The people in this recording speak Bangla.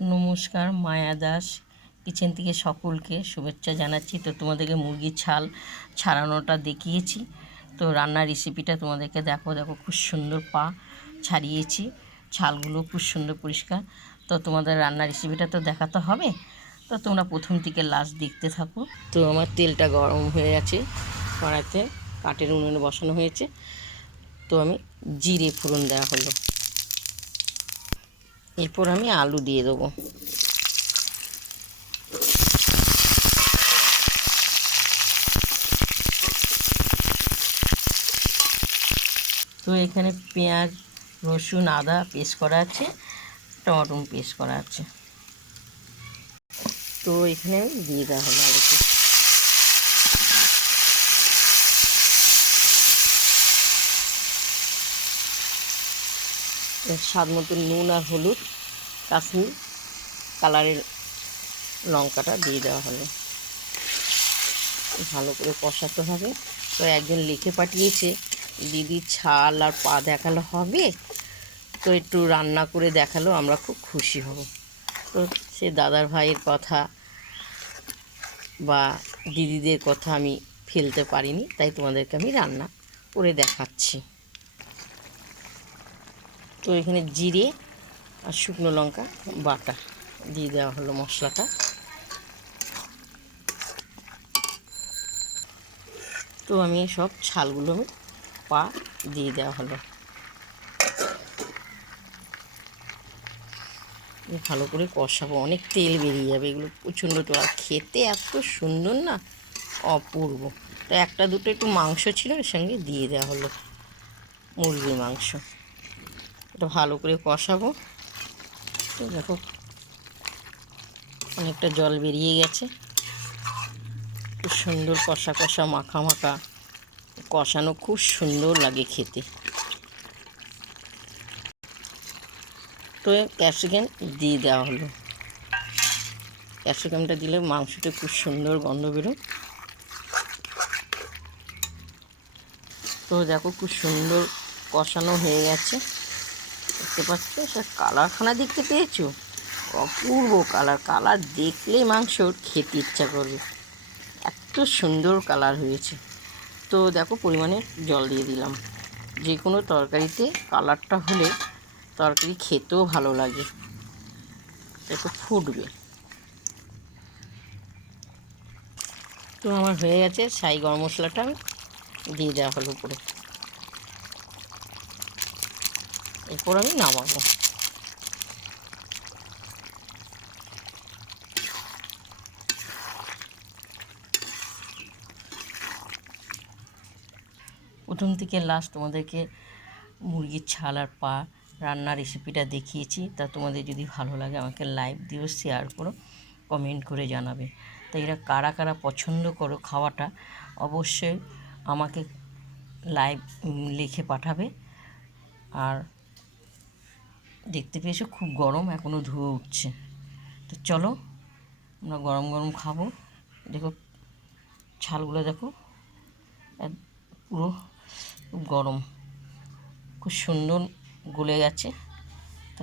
নমস্কার, মায়া দাস কিচেন থেকে সকলকে শুভেচ্ছা জানাচ্ছি। তো তোমাদেরকে মুরগির ছাল ছাড়ানোটা দেখিয়েছি। তো রান্নার রেসিপিটা তোমাদেরকে দেখো খুব সুন্দর পা ছাড়িয়েছি, ছালগুলো খুব সুন্দর পরিষ্কার। তো তোমাদের রান্নার রেসিপিটা তো দেখাতে হবে, তো তোমরা প্রথম থেকে লাস্ট দেখতে থাকো। তো আমার তেলটা গরম হয়ে আছে, কড়াইতে কাঠের উনুনে বসানো হয়েছে। তো আমি জিরে ফোড়ন দেওয়া হলো, এরপর আমি আলু দিয়ে দেবো। তো এখানে পেঁয়াজ, রসুন, আদা পেস্ট করা আছে, টমেটো পেস্ট করা আছে। তো এখানে দিয়ে দেওয়া হলো আলুতে। স্বাদ মতো নুন আর হলুদ, কাশ্মীর কালারের লঙ্কাটা দিয়ে দেওয়া হলো। ভালো করে কষাতে হবে। তো একজন লিখে পাঠিয়েছে, দিদি ছাল আর পা দেখালে হবে, তো একটু রান্না করে দেখালো আমরা খুব খুশি হব। তো সে দাদার ভাইয়ের কথা বা দিদিদের কথা আমি ফেলতে পারিনি, তাই তোমাদেরকে আমি রান্না করে দেখাচ্ছি। তো এখানে জিরে আর শুকনো লঙ্কা বাটা দিয়ে দেওয়া হলো মশলাটা। তো আমি সব ছালগুলো আমি পা দিয়ে দেওয়া হলো, ভালো করে কষাবো, অনেক তেল বেরিয়ে যাবে, এগুলো প্রচণ্ড তো, আর খেতে এত সুন্দর না, অপূর্ব। তো একটা দুটো একটু মাংস ছিল, এর সঙ্গে দিয়ে দেওয়া হলো মুরগির মাংস। এটা ভালো করে কষাবো। তো দেখো অনেকটা জল বেরিয়ে গেছে, খুব সুন্দর কষা কষা মাখা মাখা কষানো, খুব সুন্দর লাগে খেতে। তো ক্যাপসিকাম দিয়ে দেওয়া হলো, ক্যাপসিকামটা দিলে মাংসটা খুব সুন্দর গন্ধ বেরোয়। তো দেখো খুব সুন্দর কষানো হয়ে গেছে, দেখতে পাচ্ছ। সে কালারখানা দেখতে পেয়েছো, অপূর্ব কালার, কালার দেখলেই মাংসর খেতে ইচ্ছা করবে, এত সুন্দর কালার হয়েছে। তো দেখো পরিমাণে জল দিয়ে দিলাম, যে কোনো তরকারিতে কালারটা হলে তরকারি খেতেও ভালো লাগে, একটু ফুটবে। তো আমার হয়ে গেছে, সাই গরম মশলাটা দিয়ে দেওয়া হলো উপরে, এরপর আমি নামাবো। প্রথম থেকে লাস্ট তোমাদেরকে মুরগির ছাল আর পা রান্নার রেসিপিটা দেখিয়েছি। তা তোমাদের যদি ভালো লাগে আমাকে লাইক দিও, শেয়ার করো, কমেন্ট করে জানাবে। তাই এরা কারা কারা পছন্দ করো খাওয়াটা, অবশ্যই আমাকে লাইভ লিখে পাঠাবে। আর দেখতে পেয়েছো খুব গরম, এখনও ধুয়ে উঠছে। তো চলো আমরা গরম গরম খাবো। দেখো ছালগুলো দেখো পুরো খুব গরম, খুব সুন্দর গলে গেছে। তো